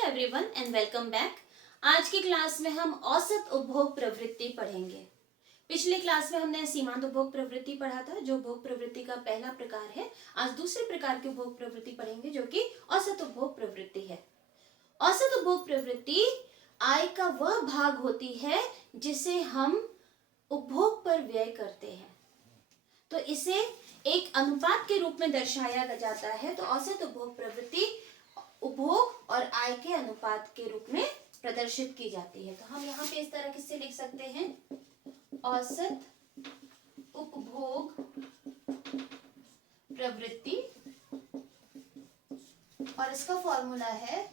Everyone and welcome back. आज की class में हम औसत उपभोग प्रवृत्ति पढ़ेंगे। पिछले क्लास में हमने सीमांत उपभोग प्रवृत्ति पढ़ा था, जो उपभोग प्रवृत्ति का पहला प्रकार है। आज दूसरे प्रकार की उपभोग प्रवृत्ति पढ़ेंगे, जो कि औसत उपभोग प्रवृत्ति है। औसत उपभोग प्रवृत्ति आय का वह भाग होती है जिसे हम उपभोग पर व्यय करते हैं, तो इसे एक अनुपात के रूप में दर्शाया जाता है। तो औसत उपभोग प्रवृत्ति उपभोग और आय के अनुपात के रूप में प्रदर्शित की जाती है। तो हम यहाँ पे इस तरह किससे लिख सकते हैं, औसत उपभोग प्रवृत्ति, और इसका फॉर्मूला है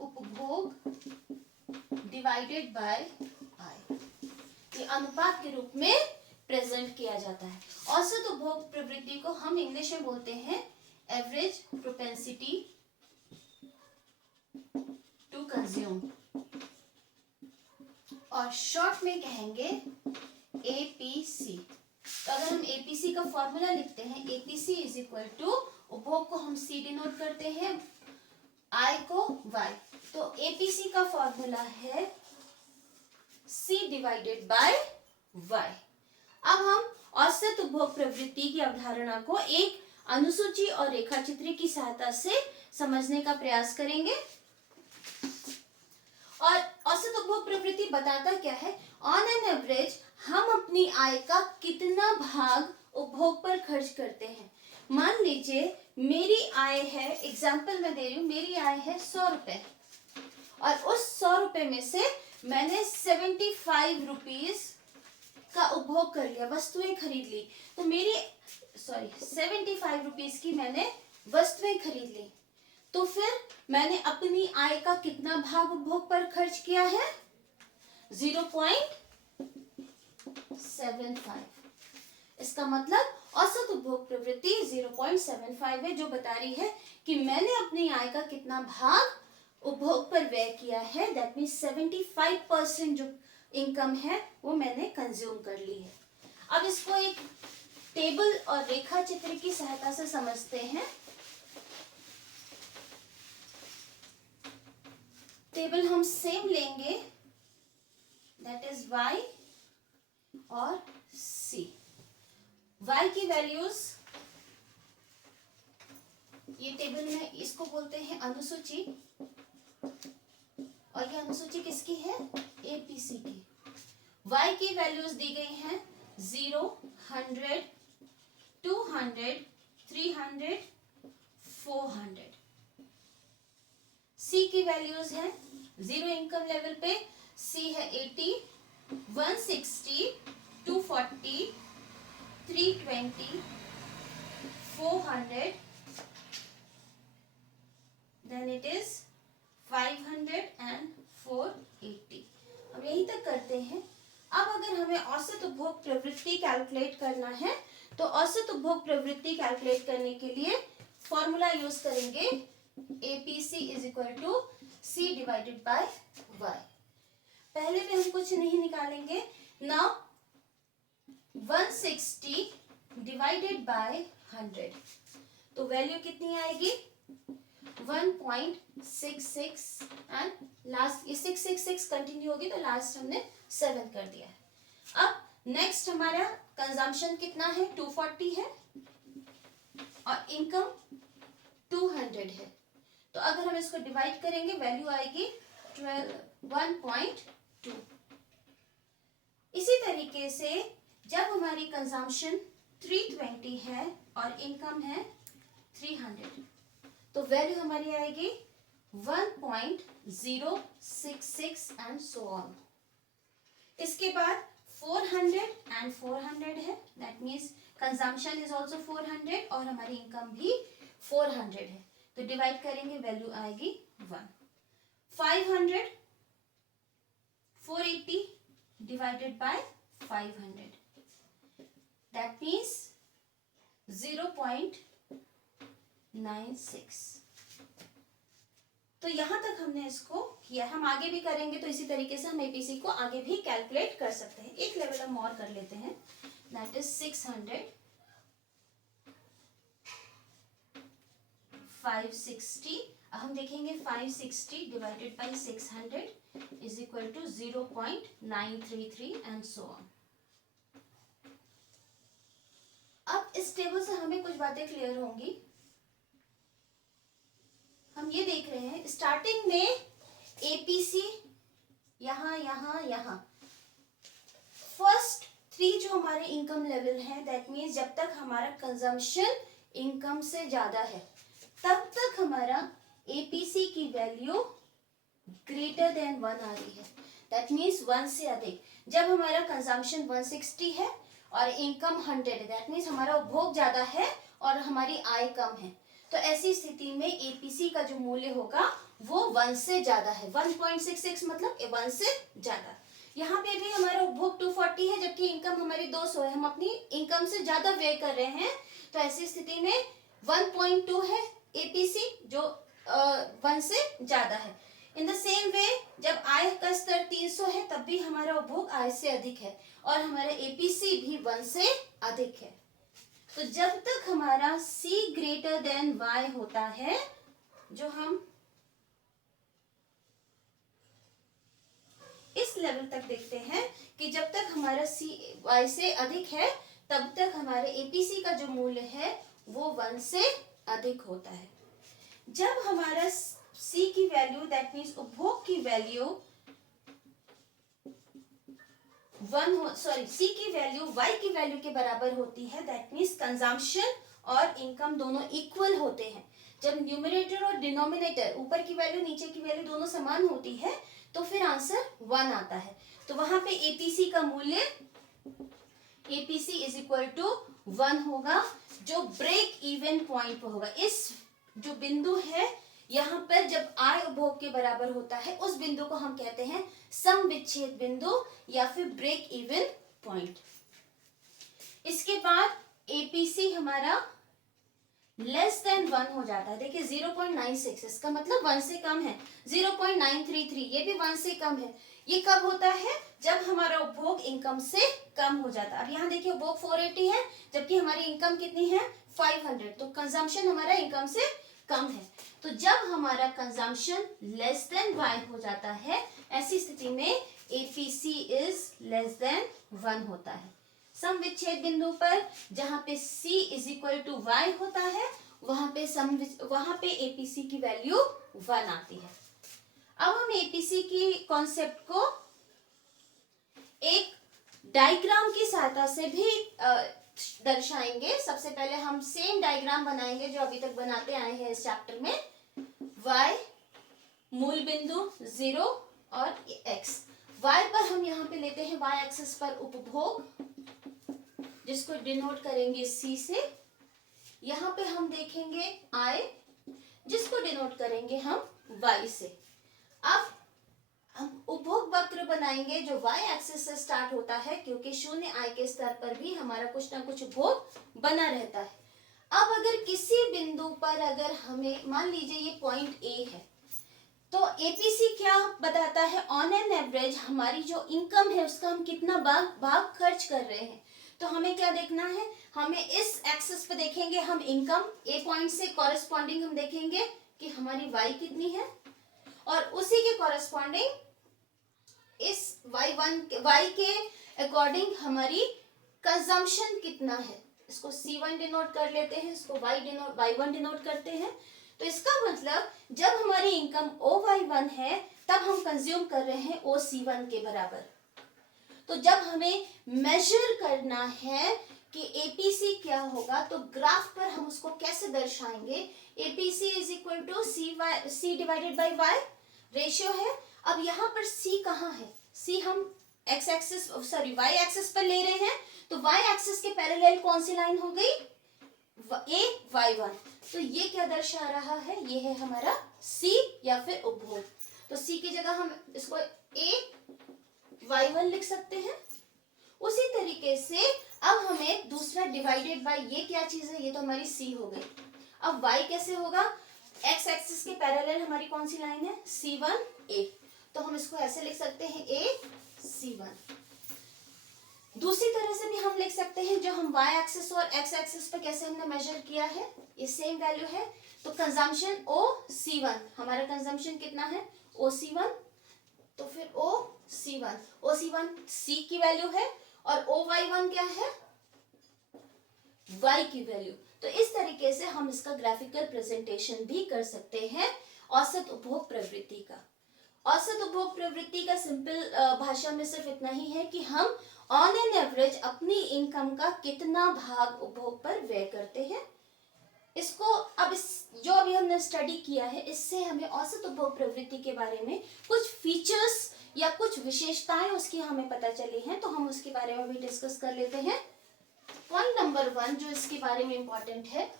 उपभोग डिवाइडेड बाय आय। ये अनुपात के रूप में प्रेजेंट किया जाता है। औसत उपभोग प्रवृत्ति को हम इंग्लिश में बोलते हैं एवरेज प्रोपेंसिटी टू कंज्यूम, और शॉर्ट में कहेंगे एपीसी। तो अगर हम एपीसी का फॉर्मूला लिखते हैं, एपीसी इज इक्वल टू, उपभोग को हम सी डिनोट करते हैं, आय को वाई। तो एपीसी का फॉर्मूला है सी डिवाइडेड बाय वाई। अब हम औसत उपभोग प्रवृत्ति की अवधारणा को एक अनुसूची और रेखाचित्र की सहायता से समझने का प्रयास करेंगे। और औसत उपभोग प्रवृत्ति बताता क्या है, ऑन एन एवरेज हम अपनी आय का कितना भाग उपभोग पर खर्च करते हैं। मान लीजिए मेरी आय है, एग्जाम्पल मैं दे रही हूं, मेरी आय है 100 रुपए, और उस 100 रुपए में से मैंने 75 रुपीज का उपभोग कर लिया, वस्तुएं खरीद ली। तो मेरी 75 रुपीज की मैंने वस्तुएं खरीद ली, तो फिर मैंने अपनी आय का कितना भाग उपभोग पर खर्च किया है, 0.75। इसका मतलब औसत उपभोग प्रवृत्ति 0.75 है, जो बता रही है कि मैंने अपनी आय का कितना भाग उपभोग पर व्यय किया है। दैट मीन्स 75% जो इनकम है वो मैंने कंज्यूम कर ली है। अब इसको एक टेबल और रेखा चित्र की सहायता से समझते हैं। टेबल हम सेम लेंगे, दैट इज y और c। y की वैल्यूज, ये टेबल में इसको बोलते हैं अनुसूची, और ये अनुसूची किसकी है, एपीसी की। y की वैल्यूज दी गई हैं 0, 100, 200, 300, 400। C की वैल्यूज है 0 इनकम लेवल पे, C है 80, 160, 240, 320, 400, then it is 500 and 480। अब यहीं तक करते हैं। अब अगर हमें औसत उपभोग प्रवृत्ति कैलकुलेट करना है, तो औसत उपभोग प्रवृत्ति कैलकुलेट करने के लिए फॉर्मूला यूज करेंगे APC is equal to C divided by Y। पहले में हम कुछ नहीं निकालेंगे। Now 160 divided by 100, तो वैल्यू कितनी आएगी, 1.66, एंड लास्ट ये 666 कंटिन्यू होगी, तो लास्ट हमने 7 कर दिया है। अब नेक्स्ट हमारा कंजम्पशन कितना है, 240 है, और इनकम 200 है। तो अगर हम इसको डिवाइड करेंगे, वैल्यू आएगी 1.2। इसी तरीके से जब हमारी कंजम्पशन 320 है और इनकम है 300, तो वैल्यू हमारी आएगी 1.066 एंड सो ऑन। इसके बाद 400 एंड 400 है, that means consumption is also 400 और हमारी इनकम भी 400 है। तो डिवाइड करेंगे, वैल्यू आएगी 1। 500, 480 डिवाइडेड बाय 500, दैट मीन्स 0.96। तो यहां तक हमने इसको किया। हम आगे भी करेंगे, तो इसी तरीके से हम एपीसी को आगे भी कैलकुलेट कर सकते हैं। एक लेवल हम और कर लेते हैं, दैट इज 600, 560। हम देखेंगे 560 divided by 600 is equal to 0.933 and so on. अब इस टेबल से हमें कुछ बातें क्लियर होंगी। हम ये देख रहे हैं स्टार्टिंग में एपीसी यहाँ यहाँ यहाँ फर्स्ट 3 जो हमारे इनकम लेवल है, दैट मीन्स जब तक हमारा कंजम्पशन इनकम से ज्यादा है तब तक हमारा एपीसी की वैल्यू ग्रेटर देन 1 आ रही है। दैट मीन्स 1 से अधिक। जब हमारा कंजम्पशन 160 है और इनकम 100 है, दैट मीन्स हमारा उपभोग ज्यादा है और हमारी आय कम है, तो ऐसी स्थिति में एपीसी का जो मूल्य होगा वो 1 से ज्यादा है। 1.66 मतलब 1 से ज्यादा। यहाँ पे भी हमारा उपभोग 240 है जबकि इनकम हमारी 200 है, हम अपनी इनकम से ज्यादा व्यय कर रहे हैं, तो ऐसी स्थिति में 1.2 है एपीसी जो 1 से ज्यादा है। इन द सेम वे जब आय का स्तर 300 है तब भी हमारा उपभोग आय से अधिक है और हमारा एपीसी भी 1 से अधिक है। तो जब तक हमारा C ग्रेटर देन Y होता है, जो हम इस लेवल तक देखते हैं कि जब तक हमारा C Y से अधिक है तब तक हमारे एपीसी का जो मूल्य है वो 1 से अधिक होता है। जब हमारा C की वैल्यू दैट मीन्स उपभोग की वैल्यू C की वैल्यू Y की वैल्यू के बराबर होती है, दैट मीन्स कंजम्पशन और इनकम दोनों इक्वल होते हैं। जब न्यूमरेटर और डिनोमिनेटर ऊपर की वैल्यू नीचे की वैल्यू दोनों समान होती है तो फिर आंसर 1 आता है। तो वहां पे एपीसी का मूल्य एपीसी इज इक्वल टू 1 होगा, जो ब्रेक इवन पॉइंट पर होगा। इस जो बिंदु है यहाँ पर जब आय उपभोग के बराबर होता है उस बिंदु को हम कहते हैं सम विच्छेद बिंदु या फिर ब्रेक इवन पॉइंट। इसके बाद एपीसी हमारा लेस देन 1 हो जाता है। देखिए 0.96 इसका मतलब 1 से कम है। 0.933 ये भी 1 से कम है। ये कब होता है? जब हमारा उपभोग इनकम से कम हो जाता है। अब यहाँ देखिए उपभोग 480 है जबकि हमारी इनकम कितनी है 500, तो कंजम्पशन हमारा इनकम से कम है। तो जब हमारा कंजम्पशन लेस देन Y हो जाता है ऐसी स्थिति में एपीसी इज लेस देन 1 होता है। सम विच्छेद बिंदु पर जहां पे C is equal to Y होता है वहां पे एपीसी की वैल्यू 1 आती है। अब हम एपीसी की कॉन्सेप्ट को एक डायग्राम की सहायता से भी दर्शाएंगे। सबसे पहले हम सेम डायग्राम बनाएंगे जो अभी तक बनाते आए हैं इस चैप्टर में। Y मूल बिंदु 0 और X। Y पर हम यहाँ पे लेते हैं Y एक्सिस पर उपभोग जिसको डिनोट करेंगे C से। यहाँ पे हम देखेंगे I जिसको डिनोट करेंगे हम Y से। अब हम उपभोग वक्र बनाएंगे जो Y एक्सिस से स्टार्ट होता है क्योंकि शून्य आय के स्तर पर भी हमारा कुछ ना कुछ उपभोग बना रहता है। अब अगर किसी बिंदु पर अगर हमें मान लीजिए ये पॉइंट A है तो एपीसी क्या बताता है? ऑन एन एवरेज हमारी जो इनकम है उसका हम कितना भाग खर्च कर रहे हैं। तो हमें क्या देखना है? हमें इस एक्सिस पे देखेंगे हम इनकम ए पॉइंट से कॉरेस्पॉन्डिंग हम देखेंगे कि हमारी Y कितनी है और उसी के कॉरेस्पॉन्डिंग इस Y के अकॉर्डिंग हमारी कंजम्पशन कितना है। इसको C1 डिनोट कर लेते हैं, इसको Y1 डिनोट करते हैं। तो इसका मतलब जब हमारी इनकम OY1 है तब हम कंज्यूम कर रहे हैं OC1 के बराबर। तो जब हमें मेजर करना है कि एपीसी क्या होगा तो ग्राफ पर हम उसको कैसे दर्शाएंगे? APC is equal to C divided by Y ratio है। अब यहाँ पर C कहाँ है? C हम Y एक्सिस पर ले रहे हैं तो Y एक्सिस के पैरेलल कौन सी लाइन हो गई? Y1। तो ये क्या दर्शा रहा है? ये है हमारा C या फिर उपभोग। तो C की जगह हम इसको Y1 लिख सकते हैं। उसी तरीके से अब हमें दूसरा डिवाइडेड बाय ये क्या चीज है? ये तो हमारी C हो गई। अब Y कैसे होगा? X एक्सिस के पैरेलल हमारी कौन सी लाइन है? C1A। तो हम इसको ऐसे लिख सकते हैं AC1। दूसरी तरह से भी हम लिख सकते हैं जो हम Y एक्सिस और X एक्सिस पर कैसे हमने मेजर किया है, ये सेम वैल्यू है तो कंजम्पशन OC1, हमारा कंजम्पशन कितना है OC1, तो फिर OC1 C की वैल्यू है और OY1 क्या है Y की वैल्यू। तो इस तरीके से हम इसका ग्राफिकल प्रेजेंटेशन भी कर सकते हैं औसत उपभोग प्रवृत्ति का। औसत उपभोग प्रवृत्ति का सिंपल भाषा में सिर्फ इतना ही है कि हम ऑन एन एवरेज अपनी इनकम का कितना भाग उपभोग पर व्यय करते हैं। इसको अब इस जो अभी हमने स्टडी किया है, इससे हमें औसत उपभोग प्रवृत्ति के बारे में कुछ फीचर्स या कुछ विशेषताएं उसकी हमें पता चली हैं, तो हम उसके बारे में भी डिस्कस कर लेते हैं। पॉइंट नंबर 1 जो इसके बारे में इंपॉर्टेंट है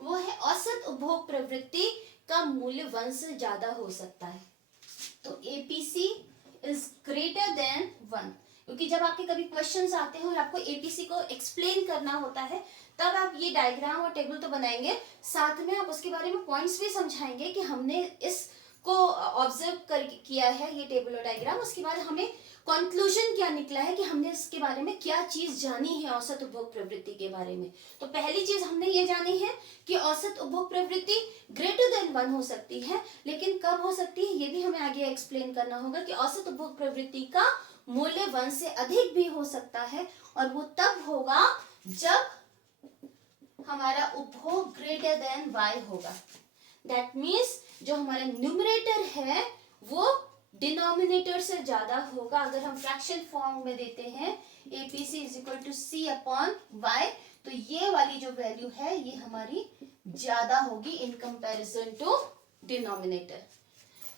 वो है औसत उपभोग प्रवृत्ति का मूल्य 1 से ज्यादा हो सकता है। तो APC इज ग्रेटर देन 1, क्योंकि जब आपके कभी क्वेश्चंस आते हैं और आपको APC को एक्सप्लेन करना होता है तब आप ये डायग्राम और टेबल तो बनाएंगे, साथ में आप उसके बारे में पॉइंट्स भी समझाएंगे कि हमने इसको ऑब्जर्व कर किया है ये टेबल और डायग्राम, उसके बाद हमें कंक्लूजन क्या निकला है कि हमने इसके बारे में क्या चीज जानी है औसत उपभोग प्रवृत्ति के बारे में। तो पहली चीज हमने ये जानी है कि औसत उपभोग प्रवृत्ति ग्रेटर देन 1 हो सकती है, लेकिन कब हो सकती है ये भी हमें आगे एक्सप्लेन करना होगा कि औसत उपभोग प्रवृत्ति का मूल्य 1 से अधिक भी हो सकता है, और वो तब होगा जब हमारा उपभोग ग्रेटर देन y होगा। दैट मीन्स जो हमारा न्यूमरेटर है वो डिनोमिनेटर से ज्यादा होगा। अगर हम फ्रैक्शन फॉर्म में देते हैं APC is equal to C upon Y, तो ये वाली जो वैल्यू है ये हमारी ज्यादा होगी इन कंपैरिजन टू डिनोमिनेटर।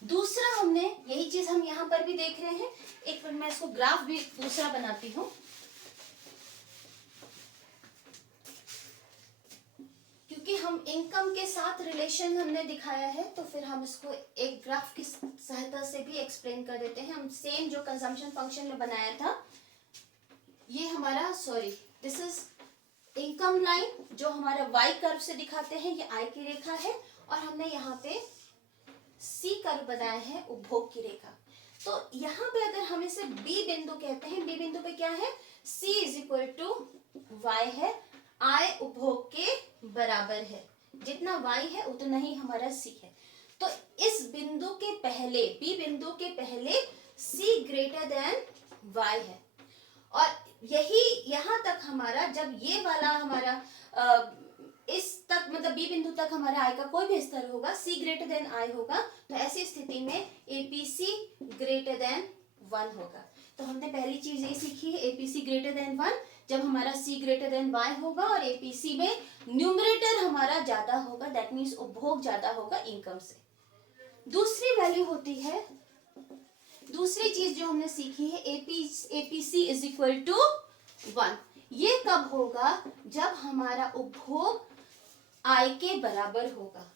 दूसरा हमने यही चीज हम यहाँ पर भी देख रहे हैं, एक मिनट मैं इसको ग्राफ भी दूसरा बनाती हूँ, क्योंकि हम इनकम के साथ रिलेशन हमने दिखाया है तो फिर हम इसको एक ग्राफ की सहायता से भी एक्सप्लेन कर देते हैं। हम सेम जो कंजम्पशन फंक्शन में बनाया था, ये हमारा दिस इज इनकम लाइन जो हमारा y कर्व से दिखाते हैं, ये I की रेखा है, और हमने यहाँ पे C कर्व बनाया है उपभोग की रेखा। तो यहाँ पे अगर हम इसे B बिंदु कहते हैं, B बिंदु पे क्या है C is equal to Y है, I उपभोग के बराबर है, जितना y है उतना ही हमारा c है। तो इस बिंदु के पहले B बिंदु के पहले c ग्रेटर देन y है, और यही यहाँ तक हमारा जब ये वाला हमारा इस तक मतलब B बिंदु तक हमारा I का कोई भी स्तर होगा c ग्रेटर देन I होगा, तो ऐसी स्थिति में APC ग्रेटर देन 1 होगा। तो हमने पहली चीज ये सीखी है APC ग्रेटर देन 1 जब हमारा C ग्रेटर देन Y होगा और APC में न्यूमरेटर हमारा ज्यादा होगा, दैट मीन्स उपभोग ज्यादा होगा इनकम से। दूसरी वैल्यू होती है, दूसरी चीज जो हमने सीखी है APC इज इक्वल टू 1। ये कब होगा जब हमारा उपभोग I के बराबर होगा।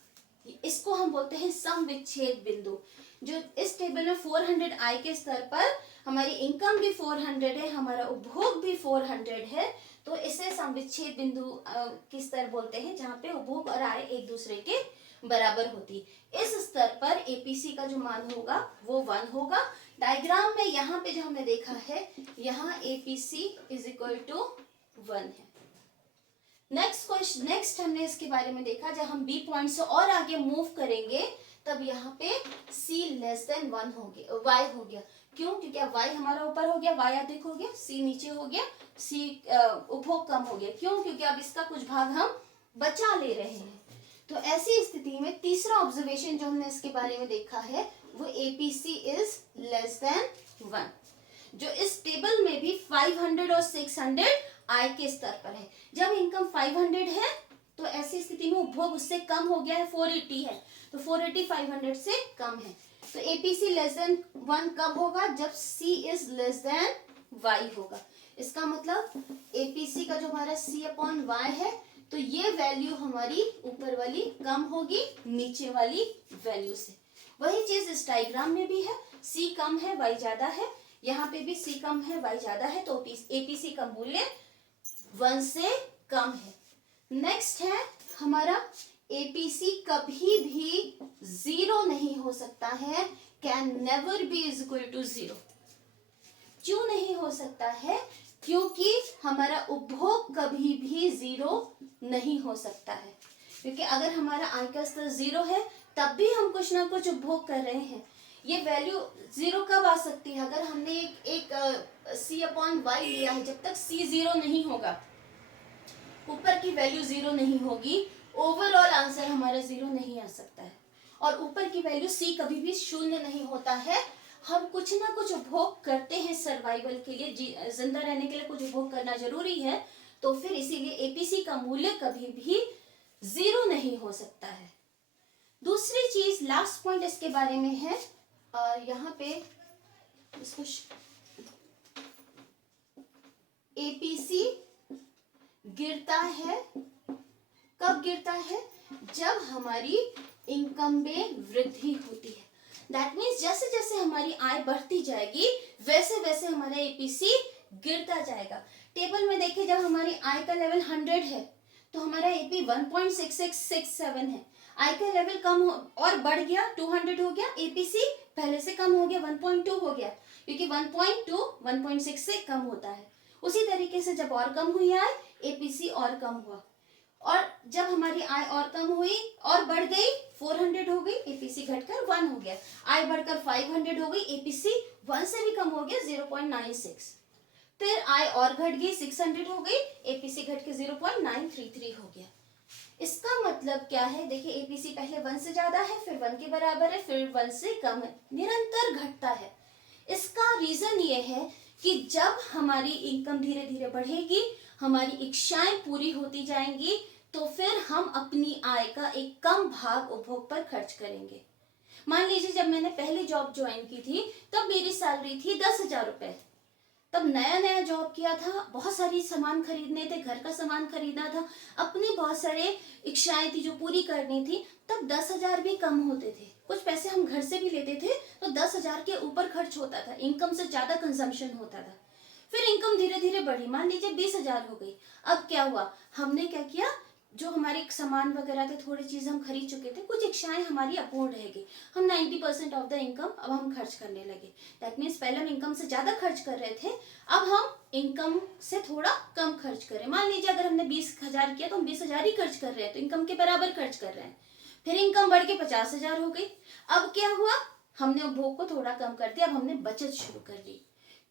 इसको हम बोलते हैं सम विच्छेद बिंदु। जो इस टेबल में 400 I के स्तर पर हमारी इनकम भी 400 है, हमारा उपभोग भी 400 है, तो इसे सम विच्छेद बिंदु की स्तर बोलते हैं जहाँ पे उपभोग और आय एक दूसरे के बराबर होती। इस स्तर पर APC का जो मान होगा वो 1 होगा। डायग्राम में यहाँ पे जो हमने देखा है, यहाँ APC इज इक्वल टू 1 है। नेक्स्ट हमने इसके बारे में देखा, जब हम B पॉइंट से और आगे मूव करेंगे तब यहाँ पे C लेस देन 1 हो गया, Y हो गया। क्यों? क्योंकि अब Y हमारा ऊपर हो गया, Y अधिक हो गया, C नीचे हो गया, C उपभोग कम हो गया। क्यों? क्योंकि अब इसका कुछ भाग हम बचा ले रहे हैं। तो ऐसी स्थिति में तीसरा ऑब्जर्वेशन जो हमने इसके बारे में देखा है वो APC इज लेस देन 1, जो इस टेबल में भी 500 और 600 I के स्तर पर है। जब इनकम 500 है तो ऐसी स्थिति में उपभोग उससे कम हो गया है, 480 है, तो 480 500 से कम है। तो APC लेस देन 1 कब होगा? जब C is less than Y होगा। इसका मतलब APC का जो हमारा C अपॉन Y है, तो ये वैल्यू हमारी ऊपर वाली कम होगी नीचे वाली वैल्यू से। वही चीज इस डायग्राम में भी है, C कम है Y ज्यादा है, यहाँ पे भी C कम है Y ज्यादा है, तो APC का मूल्य 1 से कम है। नेक्स्ट है हमारा APC कभी भी 0 नहीं हो सकता है, can never be is equal to 0। क्यों नहीं हो सकता है? क्योंकि हमारा उपभोग कभी भी 0 नहीं हो सकता है। क्योंकि अगर हमारा आय का स्तर 0 है तब भी हम कुछ ना कुछ उपभोग कर रहे हैं। ये वैल्यू 0 कब आ सकती है? अगर हमने एक C/Y लिया है, जब तक C 0 नहीं होगा, ऊपर की वैल्यू 0 नहीं होगी, ओवरऑल आंसर हमारा 0 नहीं आ सकता है। और ऊपर की वैल्यू C कभी भी शून्य नहीं होता है। हम कुछ ना कुछ उपभोग करते हैं सर्वाइवल के लिए, जिंदा रहने के लिए कुछ उपभोग करना जरूरी है। तो फिर इसीलिए एपीसी का मूल्य कभी भी 0 नहीं हो सकता है। दूसरी चीज, लास्ट पॉइंट इसके बारे में है, यहाँ पे इसको एपीसी गिरता है। कब गिरता है? जब हमारी इनकम में वृद्धि होती है। दैट मीन्स जैसे जैसे हमारी आय बढ़ती जाएगी वैसे वैसे हमारा एपीसी गिरता जाएगा। टेबल में देखिए, जब हमारी आय का लेवल 100 है तो हमारा एपी 1.6667 है। आय का लेवल कम हो और बढ़ गया, 200 हो गया, एपीसी पहले से कम हो गया, 1.2 हो गया, क्योंकि 1.2 1.6 से कम होता है। उसी तरीके से जब और कम हुई आय, एपीसी और कम हुआ, और जब हमारी आय और कम हुई और बढ़ गई, 400 हो गई, एपीसी घटकर 1 हो गया। आय बढ़कर 500 हो गई, एपीसी 1 से भी कम हो गया, 0.96। फिर आय और घट गई, 600 हो गई, एपीसी घट के 0.933 हो गया। इसका मतलब क्या है? देखिए, एपीसी पहले 1 से ज्यादा है, फिर 1 के बराबर है, फिर 1 से कम है, निरंतर घटता है। इसका रीजन ये है कि जब हमारी इनकम धीरे धीरे बढ़ेगी, हमारी इच्छाएं पूरी होती जाएंगी, तो फिर हम अपनी आय का एक कम भाग उपभोग पर खर्च करेंगे। मान लीजिए, जब मैंने पहली जॉब ज्वाइन की थी तब मेरी सैलरी थी 10,000 रुपए। तब नया नया जॉब किया था, बहुत सारी सामान खरीदने थे, घर का सामान खरीदना था, अपनी बहुत सारे इच्छाएं थी जो पूरी करनी थी। तब 10,000 भी कम होते थे। कुछ पैसे हम घर से भी लेते थे तो 10,000 के ऊपर खर्च होता था, इनकम से ज्यादा कंजम्पशन होता था। फिर इनकम धीरे धीरे बढ़ी, मान लीजिए 20,000 हो गई। अब क्या हुआ? हमने क्या किया, जो हमारे सामान वगैरह थे, थोड़ी चीज हम खरीद चुके थे, कुछ इच्छाएं हमारी अपूर्ण रह गई, हम 90% ऑफ द इनकम अब हम खर्च करने लगे। दैट मीन्स पहले हम इनकम से ज्यादा खर्च कर रहे थे, अब हम इनकम से थोड़ा कम खर्च करें। मान लीजिए अगर हमने 20,000 किया तो हम 20,000 ही खर्च कर रहे हैं, तो इनकम के बराबर खर्च कर रहे हैं। फिर इनकम बढ़ के 50,000 हो गई। अब क्या हुआ? हमने उपभोग को थोड़ा कम कर दिया, अब हमने बचत शुरू कर ली।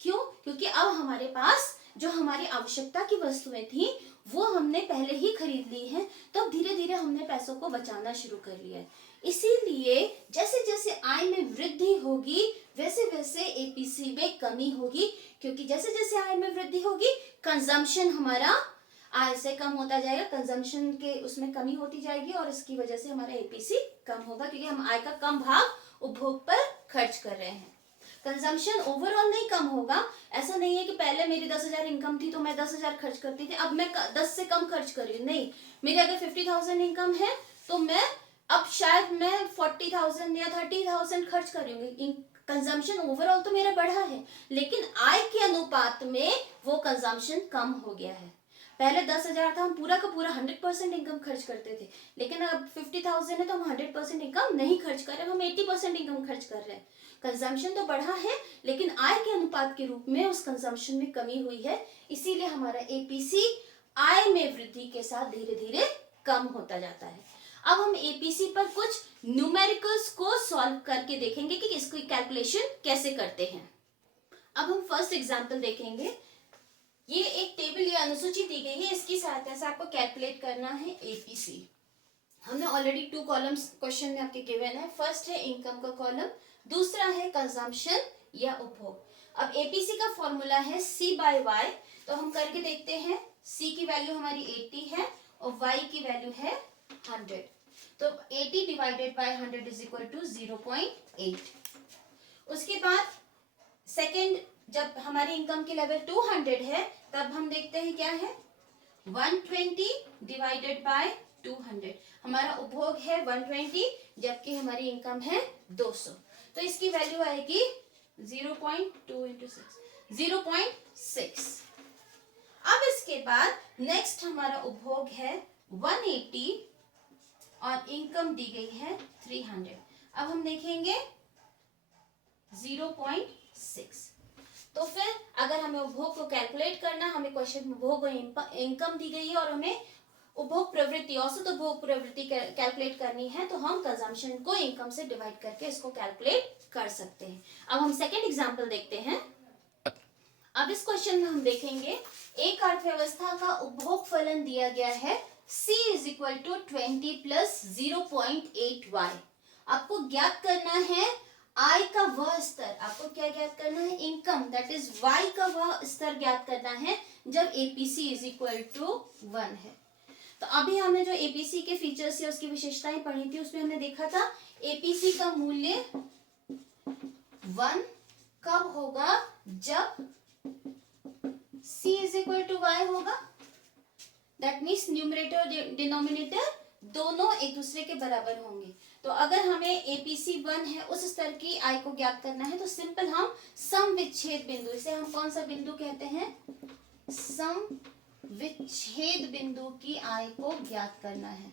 क्यों? क्योंकि अब हमारे पास जो हमारी आवश्यकता की वस्तुएं थी वो हमने पहले ही खरीद ली हैं, तो अब धीरे धीरे हमने पैसों को बचाना शुरू कर लिया है। इसीलिए जैसे जैसे आय में वृद्धि होगी वैसे वैसे एपीसी में कमी होगी, क्योंकि जैसे जैसे आय में वृद्धि होगी कंजम्पशन हमारा आय से कम होता जाएगा, कंजम्पशन के उसमें कमी होती जाएगी, और इसकी वजह से हमारा एपीसी कम होगा, क्योंकि हम आय का कम भाग उपभोग पर खर्च कर रहे हैं। कंजम्पशन ओवरऑल नहीं कम होगा। ऐसा नहीं है कि पहले मेरी 10,000 इनकम थी तो मैं 10,000 खर्च करती थी, अब मैं 10 से कम खर्च कर रही हूँ। नहीं, मेरी अगर 50,000 इनकम है तो मैं अब शायद मैं 40,000 या 30,000 खर्च कर रही हूँ। कंजम्पशन ओवरऑल तो मेरा बढ़ा है, लेकिन आय के अनुपात में वो कंजम्पशन कम हो गया है। पहले 10,000 था, हम पूरा का पूरा 100% इनकम खर्च करते थे, लेकिन अब 50,000 है तो हम 100% इनकम नहीं खर्च कर रहे, हम 80% इनकम खर्च कर रहे हैं। कंजम्पशन तो बढ़ा है, लेकिन आय के अनुपात के रूप में उस कंजम्पशन में कमी हुई है, इसीलिए हमारा एपीसी आय में वृद्धि के साथ धीरे धीरे कम होता जाता है। अब हम एपीसी पर कुछ न्यूमेरिकल्स को सॉल्व करके देखेंगे कि इसकी कैलकुलेशन कैसे करते हैं। अब हम फर्स्ट एग्जांपल देखेंगे। ये एक टेबल या अनुसूची दी गई है, इसकी सहायता से आपको कैलकुलेट करना है एपीसी। हमने ऑलरेडी 2 कॉलम्स क्वेश्चन में आपके गिवन है। फर्स्ट है इनकम का कॉलम, दूसरा है कंजम्पशन या उपभोग। अब एपीसी का फॉर्मूला है C/Y, तो हम करके देखते हैं। C की वैल्यू हमारी 80 है और Y की वैल्यू है 100, तो 80 divided by 100 is equal to 0.8। उसके बाद सेकेंड, जब हमारी इनकम की लेवल 200 है तब हम देखते हैं क्या है, 120 डिवाइडेड बाय 200। हमारा उपभोग है 120 जबकि हमारी इनकम है 200, तो इसकी वैल्यू आएगी 0.2 इंटू 6, 0.6। अब इसके बाद नेक्स्ट हमारा उपभोग है 180 और इनकम दी गई है 300। अब हम देखेंगे 0.6। तो फिर अगर हमें उपभोग को कैलकुलेट करना, हमें क्वेश्चन में उपभोग और इनकम दी गई है और हमें उपभोग प्रवृत्ति, औसत उपभोग प्रवृत्ति कैलकुलेट करनी है तो हम कंजम्पशन को इनकम से डिवाइड करके इसको कैलकुलेट कर सकते हैं। अब हम सेकेंड एग्जाम्पल देखते हैं। अब इस क्वेश्चन में हम देखेंगे एक अर्थव्यवस्था का उपभोग फलन दिया गया है C is equal to 20 plus 0.8y। आपको ज्ञात करना है आय का वह स्तर, आपको क्या ज्ञात करना है, इनकम, दैट इज y का वह स्तर ज्ञात करना है जब APC इज इक्वल टू 1 है। तो अभी हमने जो APC के फीचर्स या उसकी विशेषताएं पढ़ी थी उसमें हमने देखा था APC का मूल्य 1 कब होगा, जब C is equal to y होगा। दैट मीन्स न्यूमरेटर और डिनोमिनेटर दोनों एक दूसरे के बराबर होंगे। तो अगर हमें APC 1 है उस स्तर की आय को ज्ञात करना है तो सिंपल हम सम विच्छेद बिंदु, इसे हम कौन सा बिंदु कहते हैं, सम विच्छेद बिंदु की आय को ज्ञात करना है।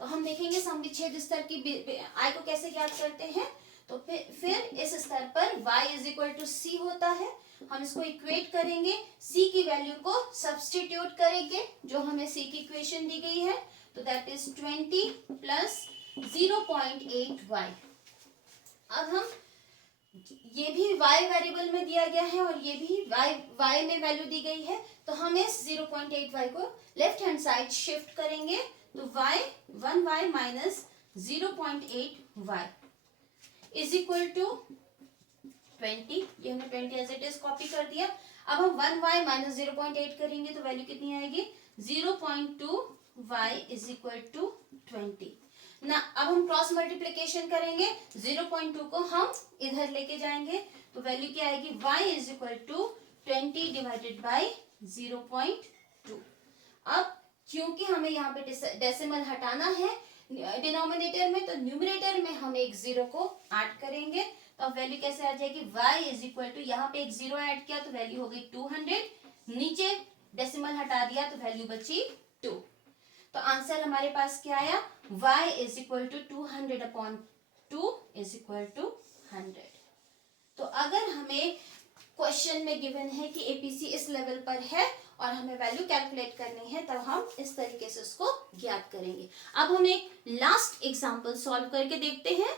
तो हम देखेंगे सम विच्छेद स्तर की आय को कैसे ज्ञात करते हैं। तो फिर इस स्तर पर y is equal to C होता है। हम इसको इक्वेट करेंगे, C की वैल्यू को सब्स्टिट्यूट करेंगे जो हमें C की इक्वेशन दी गई है, तो दैट इज 20 प्लस 0.8y। अब हम ये भी y वेरिएबल में दिया गया है और ये भी y में वैल्यू दी गई है, तो हम इस 0.8y को लेफ्ट हैंड साइड शिफ्ट करेंगे तो y 1y minus 0.8y is equal to 20। ये हमने 20 एज इट इज कॉपी कर दिया। अब हम 1y माइनस 0.8 करेंगे तो वैल्यू कितनी आएगी, 0.2y इज इक्वल टू 20 ना। अब हम क्रॉस मल्टीप्लीकेशन करेंगे, 0.2 को हम इधर लेके जाएंगे तो वैल्यू क्या आएगी, y is equal to 20 divided by 0.2। अब क्योंकि हमें यहाँ पे डेसिमल हटाना है डिनोमिनेटर में, तो न्यूमरेटर में हम एक 0 को ऐड करेंगे तो अब वैल्यू कैसे आ जाएगी, y इज इक्वल टू, यहाँ पे एक 0 ऐड किया तो वैल्यू हो गई 200, नीचे डेसिमल हटा दिया तो वैल्यू बची 2। तो आंसर हमारे पास क्या आया, y is equal to 200 upon 2 is equal to 100। तो अगर हमें क्वेश्चन में गिवन है कि APC इस लेवल पर है और हमें वैल्यू कैलकुलेट करनी है तब हम इस तरीके से उसको ज्ञात करेंगे। अब हम एक लास्ट एग्जांपल सॉल्व करके देखते हैं।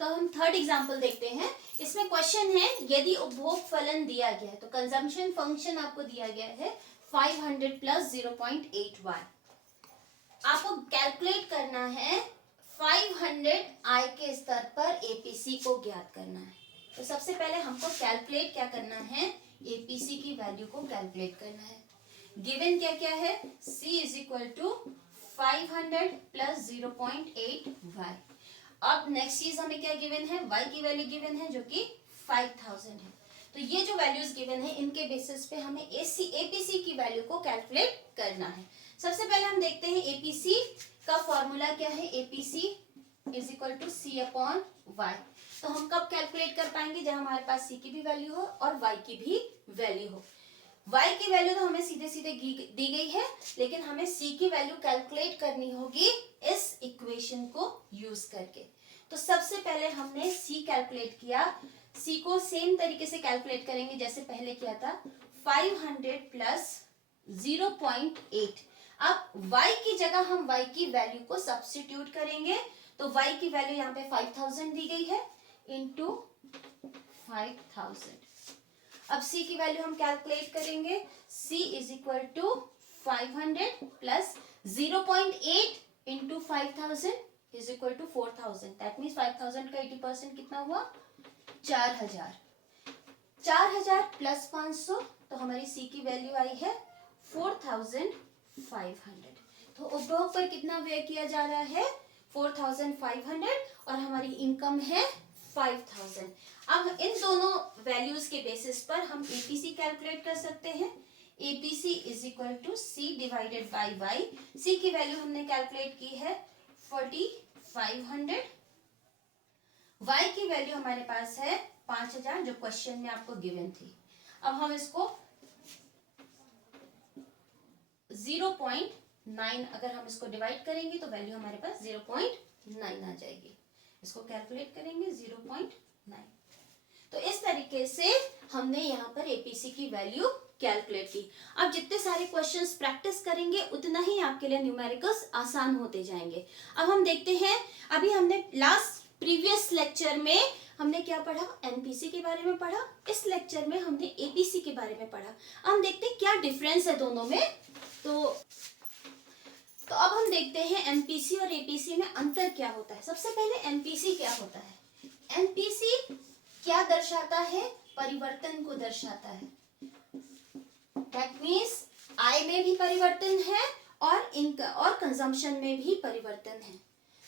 तो हम थर्ड एग्जांपल देखते हैं। इसमें क्वेश्चन है यदि उपभोग फलन दिया गया है तो कंजम्पशन फंक्शन आपको दिया गया है 500 प्लस 0.8y। आपको कैलकुलेट करना है 500 आय के स्तर पर APC को ज्ञात करना है। तो सबसे पहले हमको कैलकुलेट क्या करना है, APC की वैल्यू को कैलकुलेट करना है। गिवन क्या क्या है, C is equal to 500 plus 0.8y। अब नेक्स्ट चीज हमें क्या गिवन है, y की वैल्यू गिवन है जो कि 5000 है। तो ये जो वैल्यूज गिवन है इनके बेसिस पे हमें APC की वैल्यू को कैलकुलेट करना है। सबसे पहले हम देखते हैं APC का फॉर्मूला क्या है, APC is equal to C upon y। तो हम कब कैलकुलेट कर पाएंगे, जब हमारे पास C की भी वैल्यू हो और y की भी वैल्यू हो। y की वैल्यू तो हमें सीधे सीधे दी गई है, लेकिन हमें C की वैल्यू कैलकुलेट करनी होगी इस इक्वेशन को यूज करके। तो सबसे पहले हमने C कैलकुलेट किया, C को सेम तरीके से कैलकुलेट करेंगे जैसे पहले किया था, 500 प्लस 0.8। अब y की जगह हम y की वैल्यू को सब्स्टिट्यूट करेंगे तो y की वैल्यू यहाँ पे 5000 दी गई है इंटू 5000। अब C की वैल्यू हम कैलकुलेट करेंगे, C is equal to 500 plus 0.8 into 5000 is equal to 4000। That means 5000 का 80% कितना हुआ, 4000। 4000 प्लस 500 तो हमारी C की वैल्यू आई है 4500। तो उपभोग पर कितना व्यय किया जा रहा है, 4500 और हमारी इनकम है 5000। अब इन दोनों वैल्यूज के बेसिस पर हम APC कैलकुलेट कर सकते हैं। APC is equal to C divided by y। C की वैल्यू हमने कैलकुलेट की है 4500, y की वैल्यू हमारे पास है 5000 जो क्वेश्चन में आपको गिवन थी। अब हम इसको 0.9 अगर हम इसको डिवाइड करेंगे तो वैल्यू हमारे पास 0.9 आ जाएगी। इसको कैलकुलेट करेंगे 0.9। तो इस तरीके से हमने यहाँ पर APC की वैल्यू कैलकुलेट की। अब जितने सारे क्वेश्चंस प्रैक्टिस करेंगे उतना ही आपके लिए न्यूमेरिकल्स आसान होते जाएंगे। अब हम देखते हैं, अभी हमने लास्ट प्रीवियस लेक्चर में हमने क्या पढ़ा, एमपीसी के बारे में पढ़ा। इस लेक्चर में हमने एपीसी के बारे में पढ़ा। अब हम देखते हैं क्या डिफरेंस है दोनों में। तो अब हम देखते हैं एमपीसी और एपीसी में अंतर क्या होता है। सबसे पहले एमपीसी क्या होता है। एमपीसी क्या दर्शाता है, परिवर्तन को दर्शाता है। दैट मीन्स आय में भी परिवर्तन है और इनका और कंजम्पशन में भी परिवर्तन है।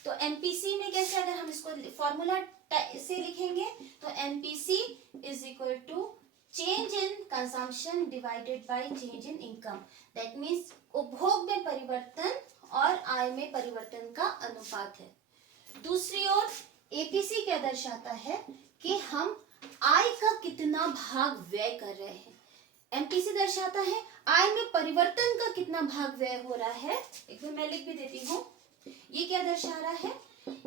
तो एमपीसी में कैसे, अगर हम इसको फॉर्मूला से लिखेंगे तो MPC is equal to change in consumption divided by change in income. That means उपभोग में परिवर्तन और आय में परिवर्तन का अनुपात है। दूसरी ओर एपीसी क्या दर्शाता है कि हम आय का कितना भाग व्यय कर रहे हैं। एमपीसी दर्शाता है आय में परिवर्तन का कितना भाग व्यय हो रहा है। एक बार मैं लिख भी देती हूँ, ये क्या दर्शा रहा है,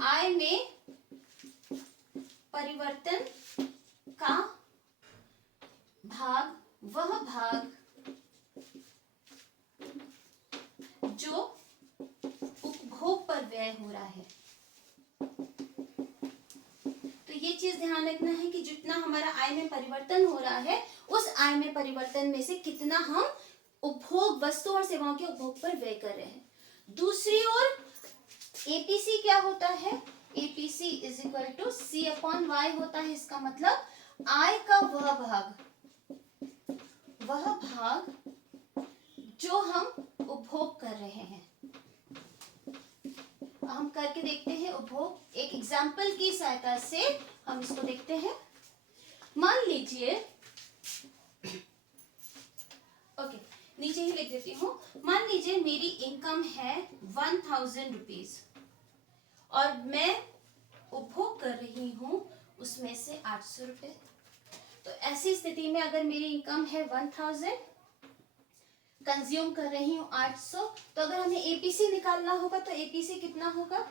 आय में परिवर्तन का भाग, वह भाग जो उपभोग पर व्यय हो रहा है। तो ये चीज ध्यान रखना है कि जितना हमारा आय में परिवर्तन हो रहा है, उस आय में परिवर्तन में से कितना हम उपभोग, वस्तु और सेवाओं के उपभोग पर व्यय कर रहे हैं। दूसरी ओर एपीसी क्या होता है, APC is equal to C upon Y होता है। इसका मतलब आय का वह भाग जो हम उपभोग कर रहे हैं। हम करके देखते हैं उपभोग, एक एग्जाम्पल की सहायता से हम इसको देखते हैं। मान लीजिए, ओके नीचे ही लिख देती हूँ। मान लीजिए मेरी इनकम है 1000 रुपीज और मैं उपभोग कर रही हूँ उसमें से 800 रुपए। तो ऐसी स्थिति में अगर मेरी इनकम है 1000, कंज्यूम कर रही हूँ 800, तो अगर हमें एपीसी निकालना होगा तो एपीसी कितना होगा,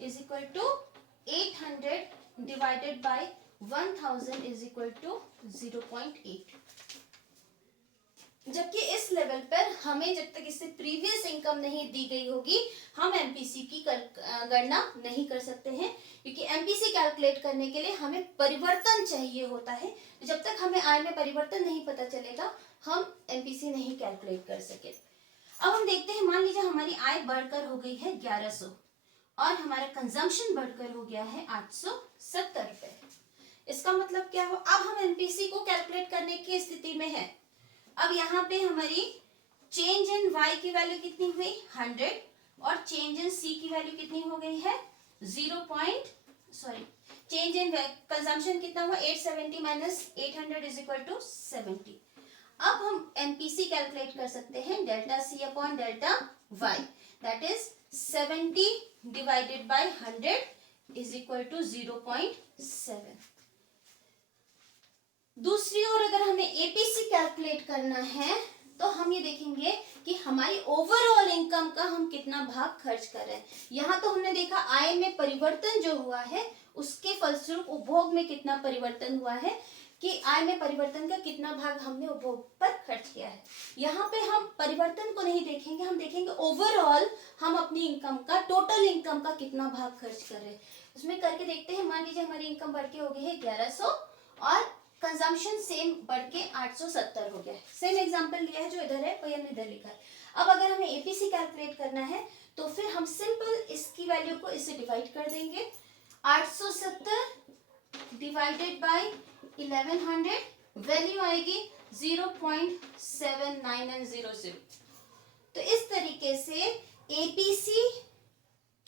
is equal to 800 divided by 1000 is equal to 0.8। जबकि इस लेवल पर हमें जब तक इससे प्रीवियस इनकम नहीं दी गई होगी, हम एमपीसी की गणना नहीं कर सकते हैं, क्योंकि एमपीसी कैलकुलेट करने के लिए हमें परिवर्तन चाहिए होता है। जब तक हमें आय में परिवर्तन नहीं पता चलेगा, हम एमपीसी नहीं कैलकुलेट कर सके। अब हम देखते हैं, मान लीजिए हमारी आय बढ़कर हो गई है 1100 और हमारा कंजम्पशन बढ़कर हो गया है 870 रुपए। इसका मतलब क्या हो, अब हम एमपीसी को कैलकुलेट करने की स्थिति में है। अब यहाँ पे हमारी चेंज इन y की वैल्यू कितनी हुई 100 और चेंज इन c की वैल्यू कितनी हो गई है चेंज इन कंजम्पशन कितना हुआ 870 माइनस 800 इज इक्वल टू 70। अब हम एमपीसी कैलकुलेट कर सकते हैं delta C upon delta Y, that is 70 divided by 100 is equal to 0.7। दूसरी ओर अगर हमें एपीसी कैलकुलेट करना है तो हम ये देखेंगे कि हमारी ओवरऑल इनकम का हम कितना भाग खर्च कर रहे हैं। यहाँ तो हमने देखा आय में परिवर्तन जो हुआ है उसके फलस्वरूप उपभोग में कितना परिवर्तन हुआ है, कि आय में परिवर्तन का कितना भाग हमने उपभोग पर खर्च किया है। यहाँ पे हम परिवर्तन को नहीं देखेंगे, हम देखेंगे ओवरऑल हम अपनी इनकम का, टोटल इनकम का कितना भाग खर्च कर रहे हैं। उसमें करके देखते हैं। मान लीजिए हमारी इनकम बढ़ के हो गई है 1100 और कंजम्पशन सेम बढ़ के 870 हो गया है। सेम एग्जांपल लिया है, जो इधर है वही हमने इधर लिखा है। अब अगर हमें एपीसी कैलकुलेट करना है तो फिर हम सिंपल इसकी वैल्यू को इससे डिवाइड कर देंगे। 870 डिवाइडेड बाय 1100 वैल्यू आएगी 0.7900। तो इस तरीके से एपीसी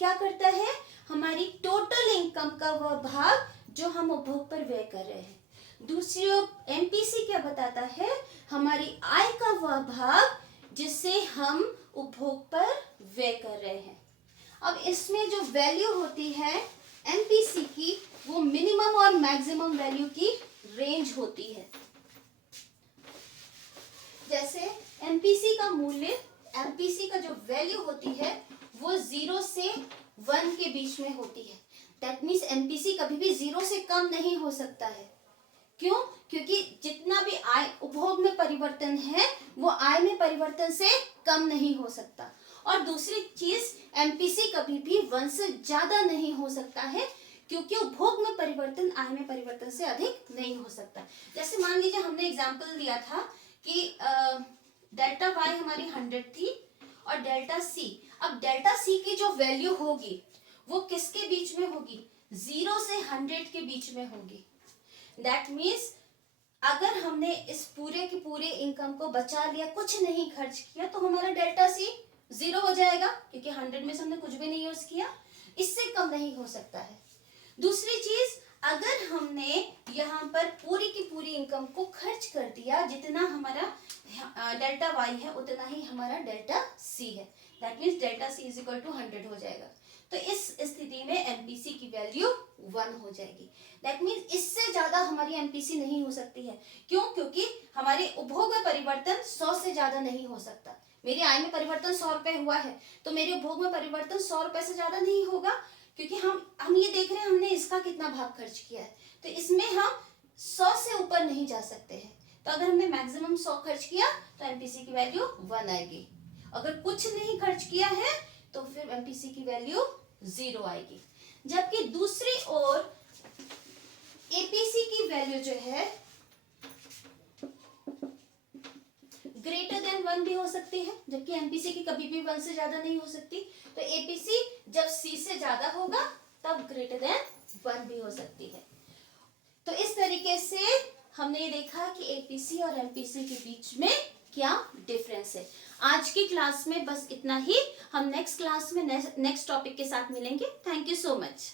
क्या करता है, हमारी टोटल इनकम का वह भाग जो हम उपभोग पर व्यय कर रहे हैं। दूसरी ओर एमपीसी क्या बताता है, हमारी आय का वह भाग जिसे हम उपभोग पर व्यय कर रहे हैं। अब इसमें जो वैल्यू होती है एमपीसी की, वो मिनिमम और मैक्सिमम वैल्यू की रेंज होती है। जैसे एमपीसी का मूल्य, एमपीसी का जो वैल्यू होती है वो 0 से 1 के बीच में होती है। दैट मीन्स एमपीसी कभी भी 0 से कम नहीं हो सकता है, क्यों? क्योंकि जितना भी आय उपभोग में परिवर्तन है वो आय में परिवर्तन से कम नहीं हो सकता। और दूसरी चीज, एमपीसी कभी भी 1 से ज्यादा नहीं हो सकता है, क्योंकि उपभोग में परिवर्तन आय में परिवर्तन से अधिक नहीं हो सकता। जैसे मान लीजिए हमने एग्जांपल दिया था कि डेल्टा वाई हमारी 100 थी और डेल्टा सी, अब डेल्टा सी की जो वैल्यू होगी वो किसके बीच में होगी? 0 से 100 के बीच में होगी। दैट मीन्स अगर हमने इस पूरे के पूरे इनकम को बचा लिया, कुछ नहीं खर्च किया, तो हमारा डेल्टा सी 0 हो जाएगा, क्योंकि 100 में से हमने कुछ भी नहीं यूज किया। इससे कम नहीं हो सकता है। दूसरी चीज, अगर हमने यहाँ पर पूरी की पूरी इनकम को खर्च कर दिया, जितना हमारा डेल्टा वाई है उतना ही हमारा डेल्टा सी है, that means delta C is equal to 100 हो जाएगा। तो इस स्थिति में एमपीसी की वैल्यू 1 हो जाएगी। दैट मीन्स इससे ज्यादा हमारी एमपीसी नहीं हो सकती है। क्यों? क्योंकि हमारे उपभोग में परिवर्तन 100 से ज्यादा नहीं हो सकता। मेरी आय में परिवर्तन 100 रुपए हुआ है, तो मेरे उपभोग में परिवर्तन 100 रुपए से ज्यादा नहीं होगा, क्योंकि हम ये देख रहे हैं हमने इसका कितना भाग खर्च किया है, तो इसमें हम 100 से ऊपर नहीं जा सकते हैं। तो अगर हमने मैक्सिमम 100 खर्च किया तो एमपीसी की वैल्यू 1 आएगी। अगर कुछ नहीं खर्च किया है तो फिर एमपीसी की वैल्यू 0 आएगी। जबकि दूसरी ओर एपीसी की वैल्यू जो है ग्रेटर देन 1 भी हो सकती है, जबकि एमपीसी की कभी भी 1 से ज्यादा नहीं हो सकती। तो एपीसी जब सी से ज्यादा होगा तब ग्रेटर देन 1 भी हो सकती है। तो इस तरीके से हमने ये देखा कि एपीसी और एमपीसी के बीच में क्या डिफरेंस है। आज की क्लास में बस इतना ही। हम नेक्स्ट क्लास में नेक्स्ट टॉपिक के साथ मिलेंगे। Thank you so much.